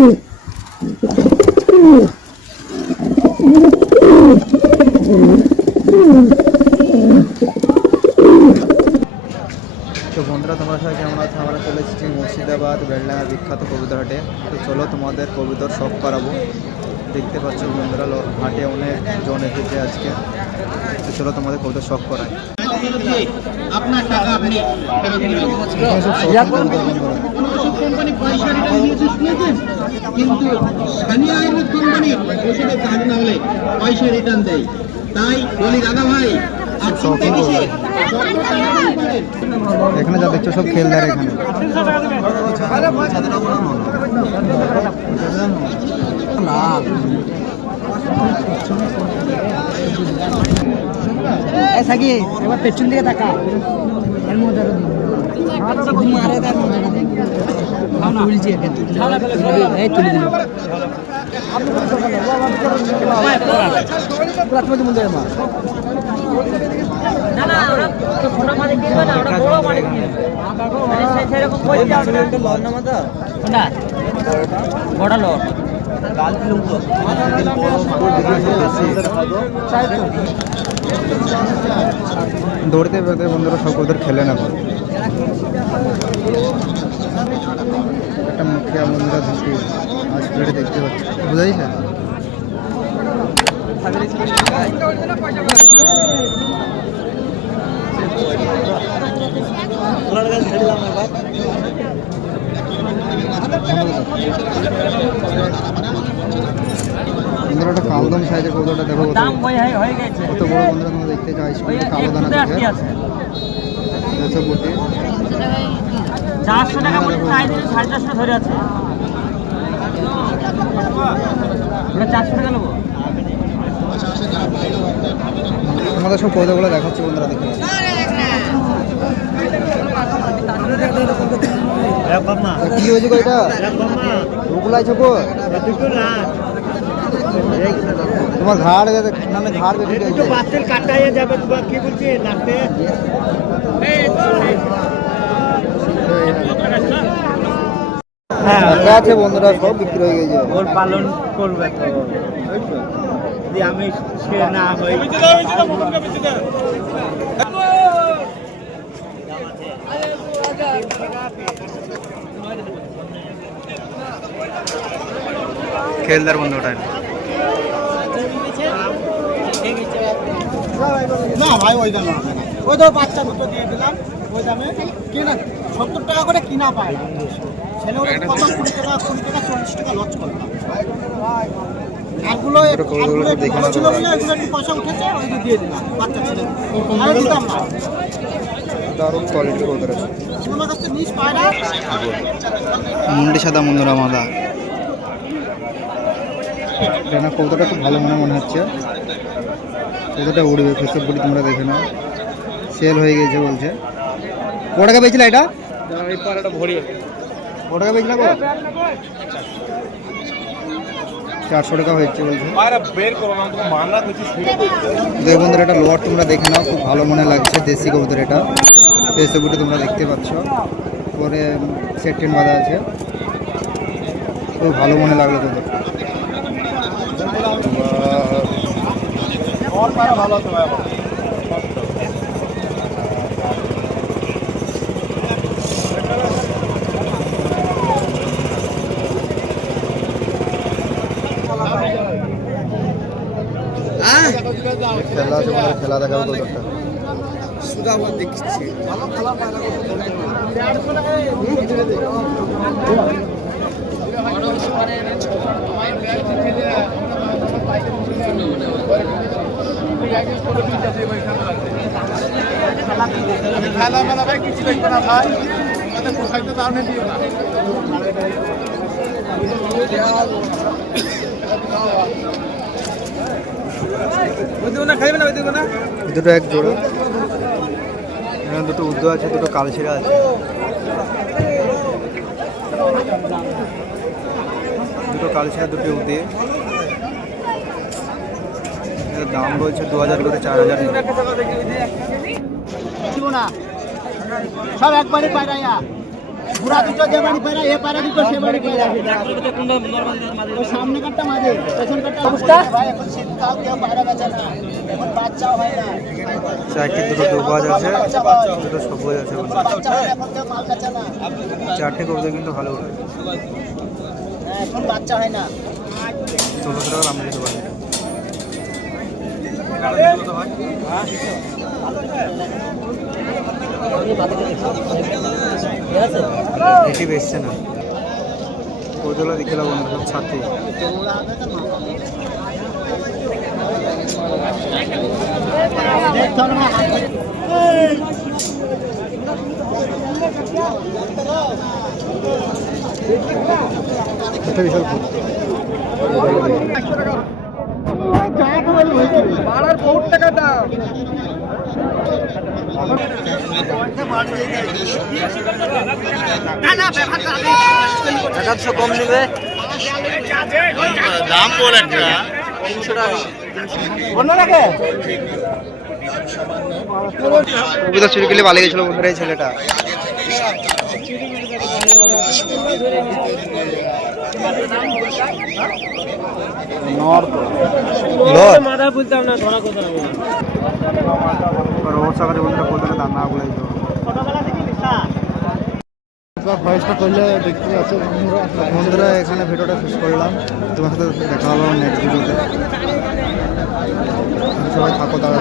তো বন্ধুরা, তোমরা সবাই কেমন আছো? আমরা চলে এসেছি মুর্শিদাবাদ বেলডাঙ্গার বিখ্যাত কবুতর হাটে। তো চলো তোমাদের কবুতর শখ করাবো। দেখতে পাচ্ছ বন্ধুরা, হাটে অনেক জন এসেছে আজকে। তো চলো তোমাদের কবুতর শখ করাই। আপনার টাকা আপনি কিন্তু স্থানীয় আইনের কোম্পানি ওষুধের কাজ না হলে পয়সা রিটার্ন দেয়। তাই বলি দাদা ভাই, এখানে যা দেখছো সব খেলদার। এখানে এবার পেছন দিকে তাকা, এর মধ্যে মারে তার তুলে দিল। দৌড়তে দৌড়তে বন্ধুরা সব ওদের খেলে না। একটা মুখিয়া বন্ধুরা ধুতি আজ প্লেটে দেখতে পাচ্ছি, বুঝাই না। বন্ধুরা একটা কালদম সাইজের কবুতরটা দেখো, কত বড় বন্ধুরা, তোমরা দেখতে চাই। কালো দানা দেখে 400 টাকা করে প্রাইস 450 ধরে আছে। ওটা 400 টাকা নেবো। তোমাদের সব কবুতরগুলো দেখাচ্ছি বন্ধুরা, দেখে কি হয়েছে গো? এটা রুগলাই ছোক তোমার ঘাড় মানে ঘাড় বেশি কাটা যাবে। কি বলছি লাগবে আছে বন্ধুরা, সব বিক্রি হয়ে গেছে। ওর পালন করবে তো আমি না হই। খেলদার বন্ধুটা না ভাই, ওই দামে ওই তো বাচ্চা দুটো দিয়ে দিলাম। ওই দামে কিনা 70 টাকা করে কিনা পায়। ছেলে ওরা কত 20 টাকা 40 টাকা লস করে। আরগুলো ভালো ছিল বলে এগুলো একটু পয়সা উঠেছে, ওই দিয়ে দিলাম বাচ্চা ছেলে। আর দিতাম না। দারুণ কোয়ালিটির কবুতর আছে। আমার কাছে নিচ পায়রা মুন্ডি সাদা বন্ধুরা, মাদা রানা কবুতরটা খুব ভালো মনে হচ্ছে। কবুতরটা উড়বে, ফেসব বলি তোমরা দেখে নাও। সেল হয়ে গেছে বলছে। কত টাকা পেয়েছিল এটা? এই পাড়াটা ভরিয়ে কত টাকা পেয়েছিল? 400 টাকা হয়েছে বলছে। দেখ বন্ধুরা, এটা লোয়ার তোমরা দেখে নাও, খুব ভালো মনে লাগছে। দেশি কবুতর এটা, ফেসবুকে তোমরা দেখতে পাচ্ছ। পরে সেকটেন বাঁধা আছে, খুব ভালো মনে লাগলো তোদের। ভালো আছে ভাই। খেলা আছে বলে খেলা দেখাবো কবুতরটা। সুদা আমার দেখছি ভালো খেলা পায়রা খেলা মেলা ভাই কিছু দেখবে না ভাই, পোশাকটা দাঁড়ানো দিও না। দুটো এক জোড়া, এখানে দুটো উদ্দো আছে, দুটো কালশিরা আছে। দুটো কালশিরা, দুটো উদ্দে। দাম বলছে 2000 করে, 4000 সব একবারে পায়রা। ঘোড়া দুটো যে বাড়ি পায়রা এ পায়রা দুটো সে বাড়ি পায়রা ওই সামনে কাটটা মাঝে পেছন কাটটা ভাই এখন শীতকাল কেউ পায়রা বেচে না এখন বাচ্চাও হয় না চারটি দুটো দুবাজ আছে, দুটো সবুজ আছে। বাচ্চা হয় না, এখন কেউ মাল বেচে না চারটে কবুতর কিন্তু ভালো উঠবে। হ্যাঁ, এখন বাচ্চা হয় না 1400 টাকা দাম দিতে পারে। এটি বেচছে না, কবুতরগুলো দেখে লাভ না, সব ছাতি। এটা বিশাল ফুল। পাড়ার 4 টাকা দাম কম নেবে দাম বল একটা 300 টাকা। অন্য লাগে কবিতা চুরি করলে পালিয়ে গেছিল বন্ধুরা এই ছেলেটা। বন্ধুরা এখানে ভিডিওটা শেষ করলাম, তোমার সাথে দেখা হলো নেক্সট ভিডিওতে। সবাই থাকো তারা।